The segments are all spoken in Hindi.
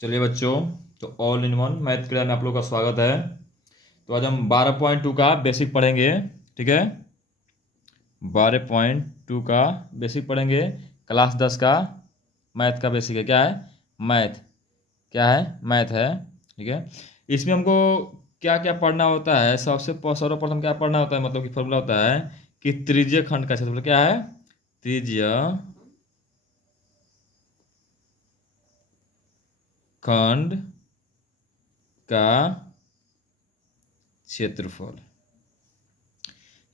चलिए बच्चों, तो all in one math class में आप लोग का स्वागत है। तो आज हम 12.2 का बेसिक पढ़ेंगे। ठीक है, 12.2 का बेसिक पढ़ेंगे। क्लास 10 का मैथ का बेसिक है। क्या है? मैथ। क्या है? मैथ है। ठीक है, इसमें हमको क्या क्या पढ़ना होता है? सर्वप्रथम क्या पढ़ना होता है, मतलब कि फॉर्मूला होता है कि त्रिज्य खंड का क्षेत्रफल क्या है? त्रिज्य खंड का क्षेत्रफल,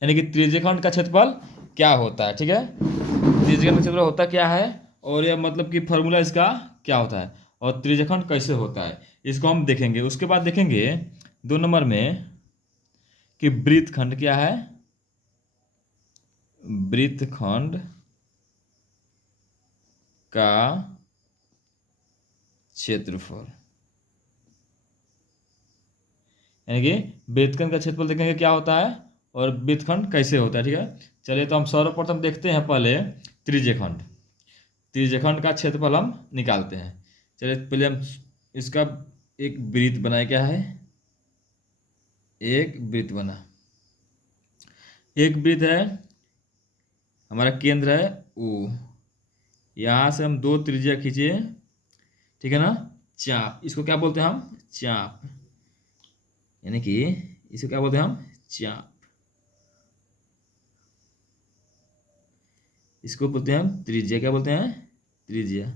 यानी कि त्रिज्यखंड का क्षेत्रफल क्या होता है। ठीक है, त्रिज्यखंड का क्षेत्रफल होता क्या है, और यह मतलब कि फॉर्मूला इसका क्या होता है, और त्रिज्यखंड कैसे होता है, इसको हम देखेंगे। उसके बाद देखेंगे 2 नंबर में कि वृत्तखंड क्या है। वृत्तखंड का क्षेत्रफल, यानी कि वृत्तखंड का क्षेत्रफल देखेंगे क्या होता है और वृत्तखंड कैसे होता है। ठीक है, चलिए तो हम सर्वप्रथम देखते हैं पहले त्रिज्यखंड। त्रिज्यखंड का क्षेत्रफल हम निकालते हैं। चलिए पहले हम इसका एक वृत्त बनाए। क्या है? एक वृत्त बना। एक वृत्त है, हमारा केंद्र है ओ। यहाँ से हम 2 त्रिज्या खींचे। ठीक है ना, चाप। इसको क्या बोलते हैं हम? चाप। यानी कि इसको क्या बोलते हैं हम? चाप। इसको बोलते हैं हम त्रिज्या। क्या बोलते हैं? त्रिज्या।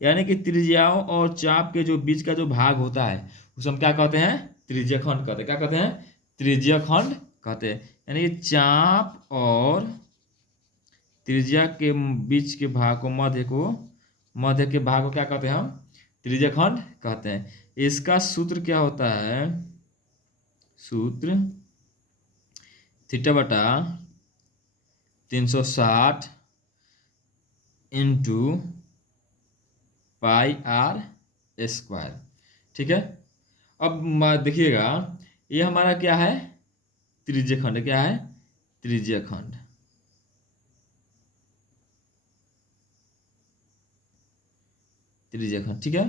यानी कि त्रिज्याओं और चाप के जो बीच का जो भाग होता है उसे हम क्या कहते हैं? त्रिज्यखंड कहते हैं। क्या कहते हैं? त्रिज्यखंड कहते हैं। यानी कि चाप और त्रिज्या के बीच के भाग को, मध्य के भाग को क्या कहते हैं हम? त्रिज्यखंड कहते हैं। इसका सूत्र क्या होता है? सूत्र थीटा बटा 360 इंटू पाई आर स्क्वायर। ठीक है, अब देखिएगा, ये हमारा क्या है? त्रिज्यखंड। क्या है? त्रिज्यखंड। त्रिज्यखंड। ठीक है,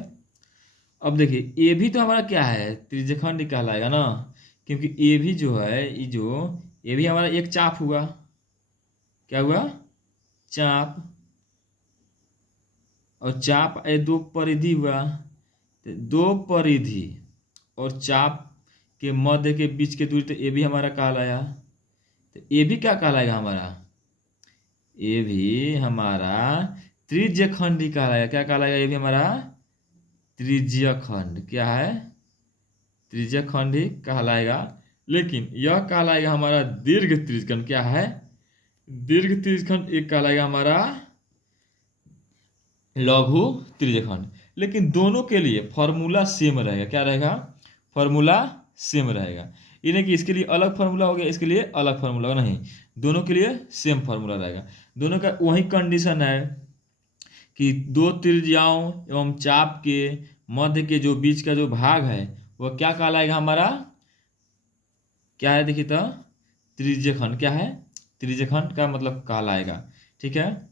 अब देखिए ये भी तो हमारा क्या है? त्रिज्यखंड ही कहलाएगा ना, क्योंकि ये भी जो है, ये भी हमारा एक चाप हुआ। क्या हुआ? चाप। और चाप ये 2 परिधि हुआ। तो 2 परिधि और चाप के मध्य के बीच के दूरी, तो ये भी हमारा कहलाया। तो ये भी क्या कहलाएगा हमारा? ये भी हमारा त्रिज्यखंड ही कहलाएगा। क्या कहलाएगा? ये भी हमारा त्रिज्यखंड। क्या है? त्रिज्यखंड ही कहलाएगा। लेकिन यह कहलाएगा हमारा दीर्घ त्रिज्यखंड। क्या है? दीर्घ त्रिज्यखंड एक कहलाएगा हमारा लघु त्रिज्यखंड। लेकिन दोनों के लिए फॉर्मूला सेम रहेगा। क्या रहेगा? फॉर्मूला सेम रहेगा। यानी कि इसके लिए अलग फार्मूला हो गया, इसके लिए अलग फार्मूला होगा, नहीं, दोनों के लिए सेम फार्मूला रहेगा। दोनों का वही कंडीशन है कि 2 त्रिज्याओं एवं चाप के मध्य के जो बीच का जो भाग है वह क्या कहलाएगा हमारा? क्या है? देखिए तो त्रिज्यखंड। क्या है? त्रिज्यखंड का मतलब कहलाएगा। ठीक है,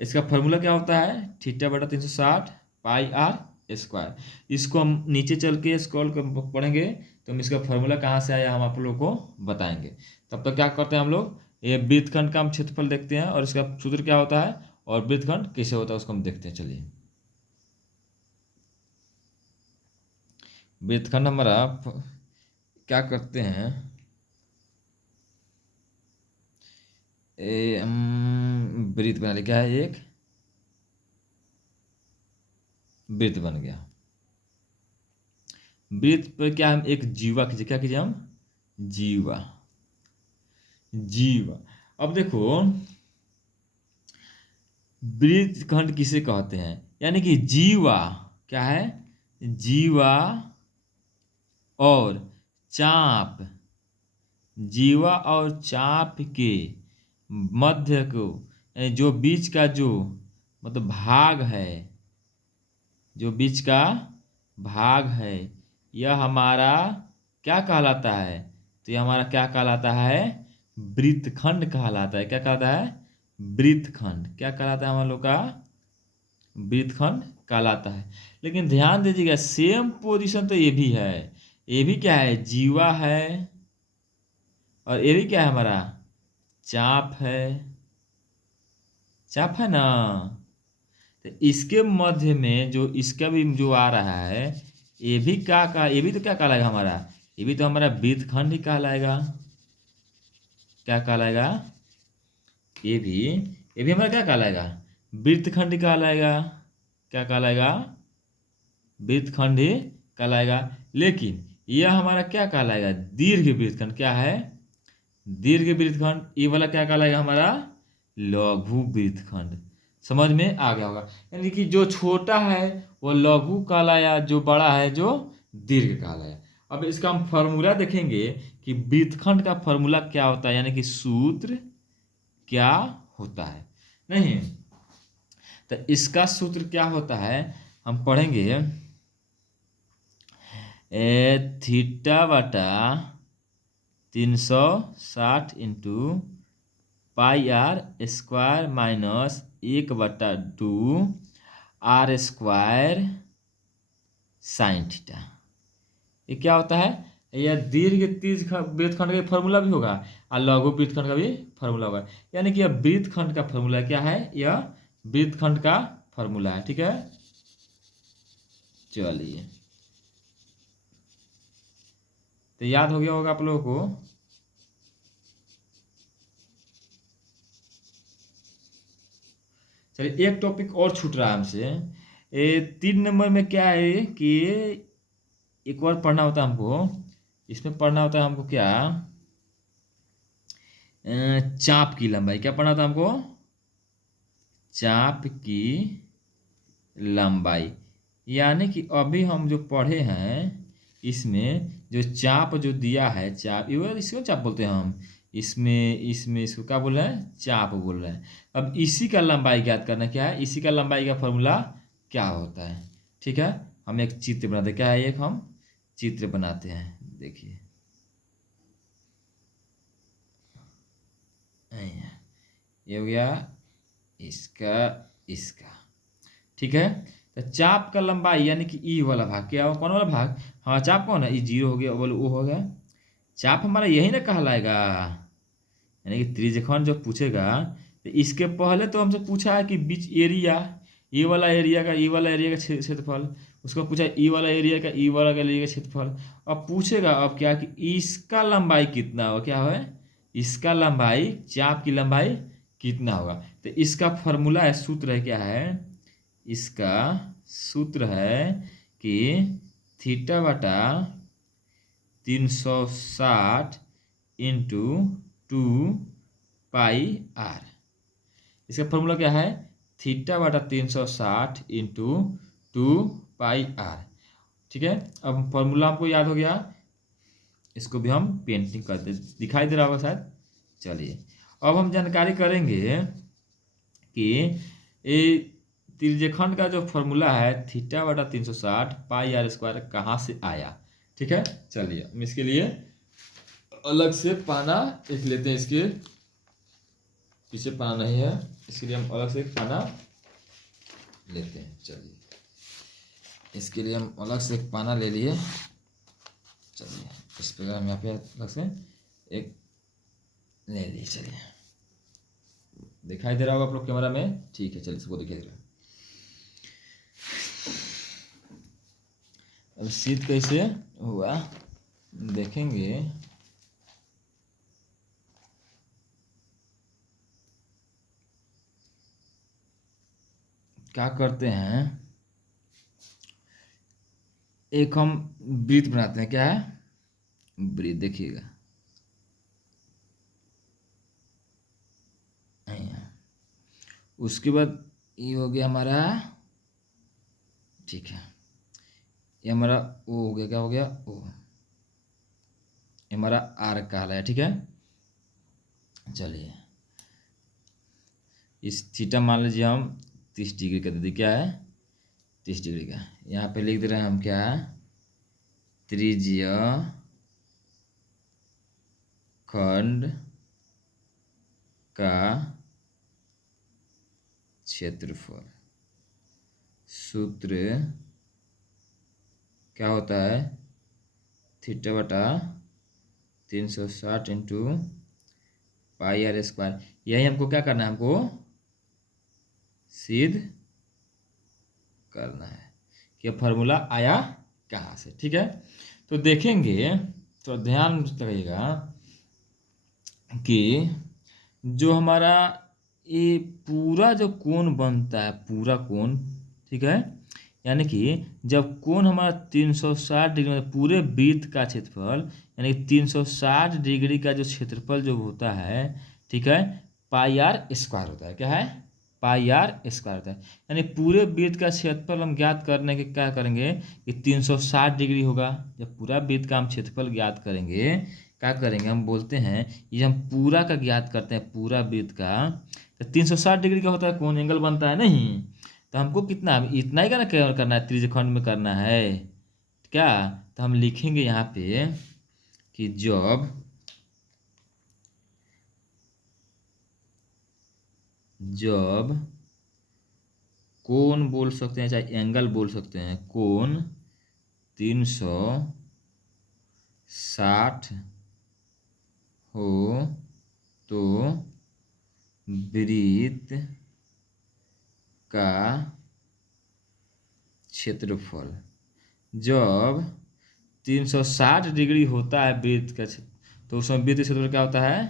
इसका फॉर्मूला क्या होता है? थीटा बटा 360 पाई आर स्क्वायर। इसको हम नीचे चल के स्क्रॉल कर पढ़ेंगे तो हम इसका फॉर्मूला कहाँ से आया हम आप लोगों को बताएंगे। तब तक क्या करते हैं हम लोग, ये वृत्तखंड का हम क्षेत्रफल देखते हैं और इसका सूत्र क्या होता है और वृत्तखंड कैसे होता है उसको हम देखते हैं। चलिए, वृत्तखंड हमारा क्या करते हैं, वृत्त बना लिया। क्या है? एक वृत्त बन गया। वृत्त पर क्या हम एक जीवा खींचे। क्या कीजिए हम? जीवा। जीवा। अब देखो, वृत्तखंड किसे कहते हैं? यानी कि जीवा। क्या है? जीवा और चाप। जीवा और चाप के मध्य को, यानी जो बीच का जो मतलब भाग है, जो बीच का भाग है, यह हमारा क्या कहलाता है? तो यह हमारा क्या कहलाता है? वृत्तखंड कहलाता है। क्या कहलाता है? वृत्तखंड। क्या कहलाता है हम लोग का? वृत्तखंड कहलाता है। लेकिन ध्यान दीजिएगा सेम पोजीशन तो ये भी है, ये भी क्या है, जीवा है, और ये भी क्या है हमारा, चाप है, चाप है ना। तो इसके मध्य में जो इसका भी जो आ रहा है, ये भी क्या का, ये भी तो क्या कहलाएगा हमारा, ये भी तो हमारा वृत्तखंड ही कहलाएगा। क्या कहलाएगा, ये भी हमारा क्या कहलाएगा, वृत्तखंड ही कहलाएगा। क्या कहलाएगा, वृत्तखंड ही कहलाएगा। लेकिन यह हमारा क्या कहलाएगा, दीर्घ वृत्तखंड। क्या है, दीर्घ वृत्तखंड। ये वाला क्या कहलाएगा हमारा, लघु वृत्तखंड। समझ में आ गया होगा। यानी कि जो छोटा है वो लघु कहलाया, जो बड़ा है जो दीर्घ कहलाया। अब इसका हम फॉर्मूला देखेंगे कि वृत्तखंड का फॉर्मूला क्या होता है, यानी कि सूत्र क्या होता है। नहीं तो इसका सूत्र क्या होता है, हम पढ़ेंगे थीटा बटा 360 into pi r square minus 1/2 r square sine theta. ये क्या होता है, यह दीर्घ वृत्तखंड का फॉर्मूला भी होगा और लघु वृत्तखंड का भी फॉर्मूला होगा। यानी कि यह वृत्तखंड का फॉर्मूला क्या है, यह वृत्तखंड का फॉर्मूला है। ठीक है, चलिए तो याद हो गया होगा आप लोगों को। चलिए एक टॉपिक और छूट रहा है हमसे। 3 नंबर में क्या है कि एक बार पढ़ना होता है हमको, इसमें पढ़ना होता है हमको क्या, चाप की लंबाई। क्या पढ़ना होता है हमको, चाप की लंबाई। यानी कि अभी हम जो पढ़े हैं इसमें जो चाप जो दिया है, चाप ये इसको चाप बोलते हैं हम, इसमें इसको क्या बोल रहे हैं, चाप बोल रहे हैं। अब इसी का लंबाई ज्ञात करना, क्या है, इसी का लंबाई का फॉर्मूला क्या होता है। ठीक है, हम एक चित्र बनाते हैं। क्या है, एक हम चित्र बनाते हैं। देखिए ये हो गया इसका, इसका। ठीक है, तो चाप का लंबाई यानी कि ई वाला भाग, क्या कौन वाला भाग, हाँ चाप कौन है, ई 0 हो गया, बोलो वो हो गया। चाप हमारा यही ना कहलाएगा। यानी कि त्रिज्यखंड जो पूछेगा तो इसके पहले तो हमसे पूछा है कि बीच एरिया, ये वाला एरिया का, ये वाला एरिया का क्षेत्रफल, उसको पूछा ई वाला एरिया का, ई वाला एरिया का क्षेत्रफल। अब पूछेगा अब क्या कि इसका लंबाई कितना होगा, क्या है, इसका लंबाई, चाप की लंबाई कितना होगा। तो इसका फॉर्मूला है, सूत्र है, क्या है, इसका सूत्र है कि थीटा बटा 360 इंटू 2 पाई आर। इसका फॉर्मूला क्या है, थीटा बटा 360 इंटू 2 पाई आर। ठीक है, अब फॉर्मूला हमको याद हो गया, इसको भी हम पेंटिंग करते, दिखाई दे रहा होगा शायद। चलिए अब हम जानकारी करेंगे कि ये त्रिज्यखंड का जो फॉर्मूला है थीटा बटा 360 पाई आर स्क्वायर कहाँ से आया। ठीक है, चलिए हम इसके लिए अलग से पाना एक लेते हैं, इसके पीछे पाना नहीं है, इसके लिए हम अलग से एक पाना लेते हैं। चलिए इसके लिए हम अलग से एक पाना ले लिए। चलिए इस प्रकार हम यहाँ पे अलग से एक ले लिए। चलिए दिखाई दे रहा होगा आप लोग कैमरा में, ठीक है, चलिए सबको दिखाई दे रहा है। अब शीत कैसे हुआ देखेंगे। क्या करते हैं, एक हम वृत्त बनाते हैं। क्या है, वृत्त, देखिएगा उसके बाद ये हो गया हमारा, ठीक है, ये हमारा ओ हो गया, क्या हो गया, ओ, ये हमारा आर कहलाया। ठीक है, चलिए इस थीटा मान लीजिए हम 30 डिग्री का दे दी, क्या है 30 डिग्री का। यहाँ पे लिख दे रहे हैं हम क्या, त्रिज्य खंड का क्षेत्रफल। सूत्र क्या होता है, थीटा बटा 360 इंटू पाई आर स्क्वायर। यही हमको क्या करना है, हमको सिद्ध करना है कि फॉर्मूला आया कहाँ से। ठीक है, तो देखेंगे, तो ध्यान रखिएगा कि जो हमारा ये पूरा जो कोण बनता है, पूरा कोण, ठीक है, यानी कि जब कोण हमारा 360 डिग्री में, पूरे वृत्त का क्षेत्रफल यानी 360 डिग्री का जो क्षेत्रफल जो होता है, ठीक है, पाई आर स्क्वायर होता है। क्या है, पाई आर स्क्वायर होता है। यानी पूरे वृत्त का क्षेत्रफल हम ज्ञात करने के क्या करेंगे कि 360 डिग्री होगा। जब पूरा वृत्त का हम क्षेत्रफल ज्ञात करेंगे, क्या करेंगे, हम बोलते हैं ये हम पूरा का ज्ञात करते हैं, पूरा वृत्त का, तो 360 डिग्री का होता है कोण, एंगल बनता है नहीं, तो हमको कितना, इतना ही का करना है, त्रिज्यखंड में करना है क्या। तो हम लिखेंगे यहाँ पे कि जब कोण बोल सकते हैं, चाहे एंगल बोल सकते हैं, कोण 360 हो तो वृत्त का क्षेत्रफल, जब 360 डिग्री होता है वृत्त का तो उसमें वृत्त क्षेत्रफल क्या होता है,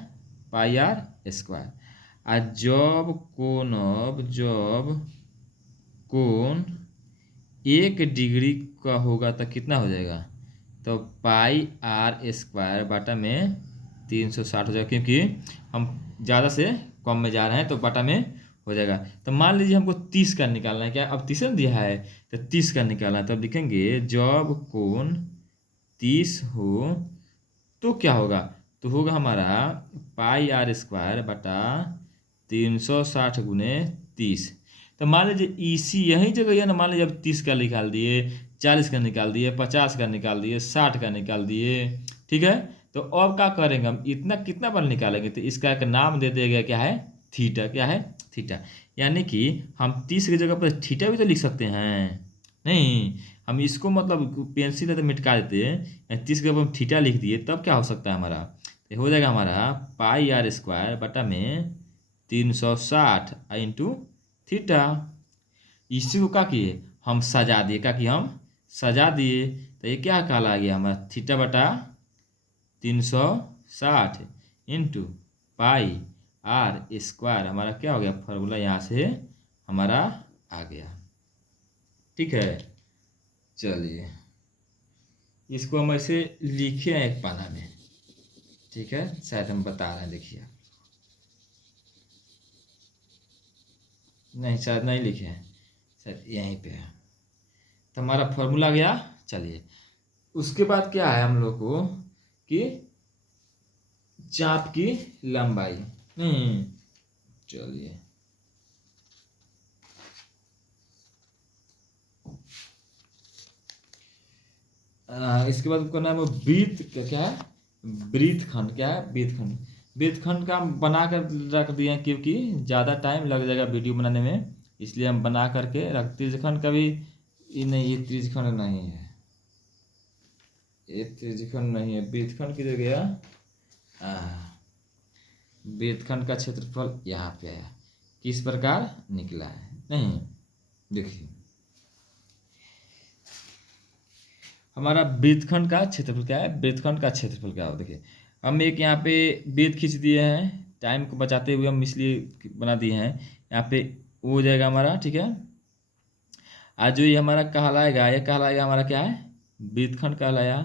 पाई आर स्क्वायर। और जब कोण 1 डिग्री का होगा तो कितना हो जाएगा, तो पाई आर स्क्वायर बटा में 360 हो जाएगा, क्योंकि हम ज़्यादा से कम में जा रहे हैं तो बटा में हो जाएगा। तो मान लीजिए हमको 30 का निकालना है, क्या अब 30 ने दिया है तो 30 का निकालना है, तब लिखेंगे जब कोण 30 हो तो क्या होगा, तो होगा हमारा पाई आर स्क्वायर बटा 360 गुने 30। तो मान लीजिए इसी यही जगह है ना, मान लीजिए अब 30 का निकाल दिए, 40 का निकाल दिए, 50 का निकाल दिए, 60 का निकाल दिए, ठीक है। तो अब क्या करेंगे, हम इतना कितना बार निकालेंगे, तो इसका एक नाम दे दिया गया, क्या है, थीटा। क्या है, थीटा। यानी कि हम 30 की जगह पर थीटा भी तो लिख सकते हैं, नहीं, हम इसको मतलब पेंसिल है तो मिटका देते हैं, 30 के ऊपर हम थीटा लिख दिए, तब क्या हो सकता है हमारा, तो हो जाएगा हमारा पाई आर स्क्वायर बटा में 360 इंटू थीटा। इसी को क्या किए, हम सजा दिए, क्या किए, हम सजा दिए, तो ये क्या कहला गया हमारा, थीटा बटा 360 इंटू पाई आर स्क्वायर, हमारा क्या हो गया, फॉर्मूला यहाँ से हमारा आ गया। ठीक है, चलिए इसको हम ऐसे लिखे हैं एक पाना में, ठीक है, शायद हम बता रहे हैं, देखिए, नहीं शायद नहीं लिखे हैं, शायद यहीं पे है। तो हमारा फॉर्मूला गया। चलिए उसके बाद क्या है हम लोग को कि चाप की लंबाई, चलिए इसके बाद करना है वृत्त, क्या है, वृत्तखंड। क्या है, वृत्तखंड। वृत्तखंड का हम बना कर रख दिए हैं, क्योंकि ज़्यादा टाइम लग जाएगा वीडियो बनाने में, इसलिए हम बना करके रख। त्रिज्यखंड का भी ये नहीं, ये त्रिज्यखंड नहीं है, ये त्रिज्यखंड नहीं है, वृत्तखंड किधर गया, वृत्तखंड का क्षेत्रफल यहाँ पे है, किस प्रकार निकला है, नहीं देखिए हमारा वृत्तखंड का क्षेत्रफल क्या है, वृत्तखंड का क्षेत्रफल क्या हो, देखिए हम एक यहाँ पे वृत्त खींच दिए हैं, टाइम को बचाते हुए हम इसलिए बना दिए हैं, यहाँ पे वो हो जाएगा हमारा, ठीक है। आज जो ये हमारा कहलाएगा, ये कहलाएगा हमारा क्या है, वृत्तखंड कहलाया।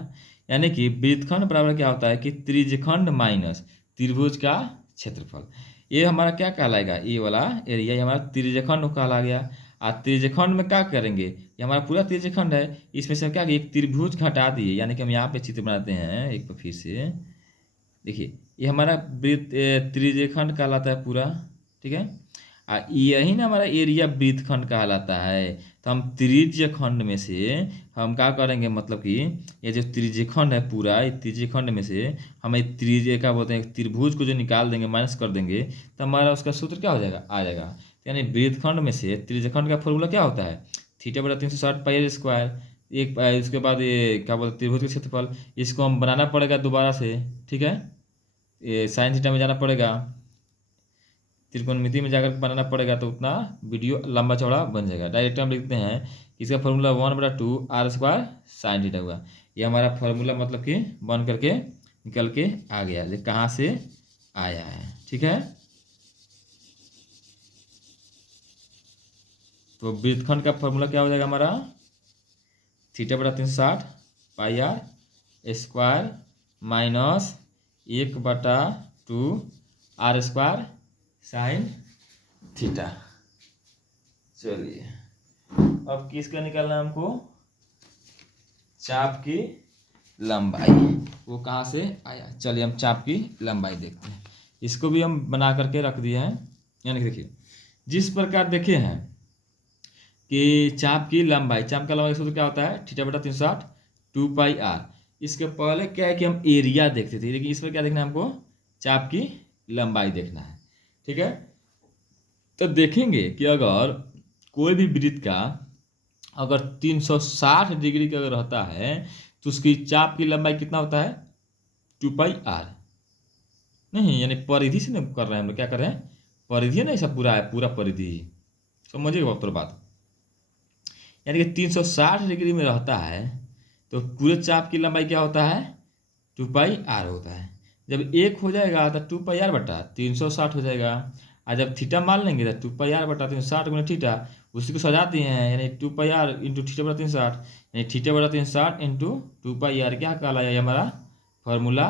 यानी कि वृत्तखंड बराबर क्या होता है कि त्रिज्यखंड माइनस त्रिभुज का क्षेत्रफल। ये हमारा क्या कहलाएगा, ये वाला एरिया हमारा त्रिज्यखंड कहला गया। और त्रिज्यखंड में क्या करेंगे, ये हमारा पूरा त्रिज्यखंड है, इसमें से क्या एक त्रिभुज घटा दिए, यानी कि हम यहाँ पे चित्र बनाते हैं एक बार फिर से, देखिए ये हमारा वृत्त त्रिज्यखंड कहलाता है पूरा, ठीक है। यही ना हमारा एरिया वृत्तखंड कहलाता है। तो हम त्रिज्यखंड में से हम क्या करेंगे, मतलब कि ये जो त्रिज्यखंड है पूरा, ये त्रिज्यखंड में से हम त्रिज्य क्या बोलते हैं, त्रिभुज को जो निकाल देंगे, माइनस कर देंगे, तो हमारा उसका सूत्र क्या हो जाएगा, आ जाएगा। यानी वृत्तखंड में से त्रिज्यखंड का फॉर्मूला क्या होता है, थीटा बटा 360 पाई आर स्क्वायर। एक इसके बाद ये क्या बोलते त्रिभुज का क्षेत्रफल, इसको हम बनाना पड़ेगा दोबारा से, ठीक है। ये साइन थीटा में जाना पड़ेगा, त्रिकोणमिति में जाकर बनाना पड़ेगा, तो उतना वीडियो लंबा चौड़ा बन जाएगा। डायरेक्ट हम लिखते हैं इसका formula 1/2 r square sine theta हुआ। ये हमारा फॉर्मूला मतलब कि बन करके निकल के आ गया, ये कहाँ से आया है, ठीक है। तो वृत्तखंड का फॉर्मूला क्या हो जाएगा हमारा, थीटा बटा 360 pi r square minus 1/2 r square sine theta. चलिए अब किसका निकालना है हमको, चाप की लंबाई, वो कहाँ से आया। चलिए हम चाप की लंबाई देखते हैं, इसको भी हम बना करके रख दिए हैं। यानी कि देखिए जिस प्रकार देखे हैं कि चाप की लंबाई, चाप का लंबाई सूत्र क्या होता है, थीटा बटा 360 2 पाई आर। इसके पहले क्या है कि हम एरिया देखते थे, लेकिन इस पर क्या देखना है हमको, चाप की लंबाई देखना है, ठीक है। तो देखेंगे कि अगर कोई भी वृत्त का अगर 360 डिग्री का अगर रहता है तो उसकी चाप की लंबाई कितना होता है, 2 पाई आर। नहीं यानी परिधि से नहीं कर रहे हैं हम लोग, क्या कर रहे हैं, परिधि है ना, ऐसा पूरा है, पूरा परिधि, समझिएगा बात। यानी कि 360 डिग्री में रहता है तो पूरे चाप की लंबाई क्या होता है, 2 पाई आर होता है। जब एक हो जाएगा तो 2 पाई आर बटा 360 हो जाएगा, और जब थीटा मान लेंगे तो 2 पाई आर बटा 360 गुना थीटा, उसी को सजाते हैं, यानी 2 पाई आर इंटू थीटा बटा 360, यानी थीटा बटा 360 इंटू 2 पाई आर क्या कहलाया, हमारा फॉर्मूला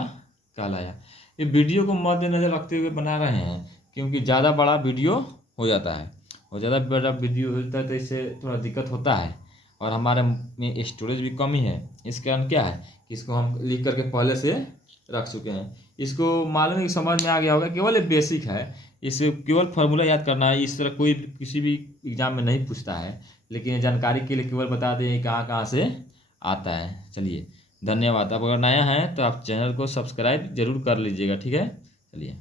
कहलाया। ये वीडियो को मद्देनजर रखते हुए बना रहे हैं, क्योंकि ज़्यादा बड़ा वीडियो हो जाता है, और ज़्यादा बड़ा वीडियो होता है तो इससे थोड़ा दिक्कत होता है, और हमारे में स्टोरेज भी कमी है। इस कारण क्या है कि इसको हम लिख करके पहले से रख चुके हैं, इसको मालूम है, समझ में आ गया होगा, केवल एक बेसिक है, इसे केवल फार्मूला याद करना है। इस तरह कोई किसी भी एग्जाम में नहीं पूछता है, लेकिन जानकारी के लिए केवल बता दें कहाँ कहाँ से आता है। चलिए धन्यवाद। अब अगर नया है तो आप चैनल को सब्सक्राइब जरूर कर लीजिएगा, ठीक है। चलिए।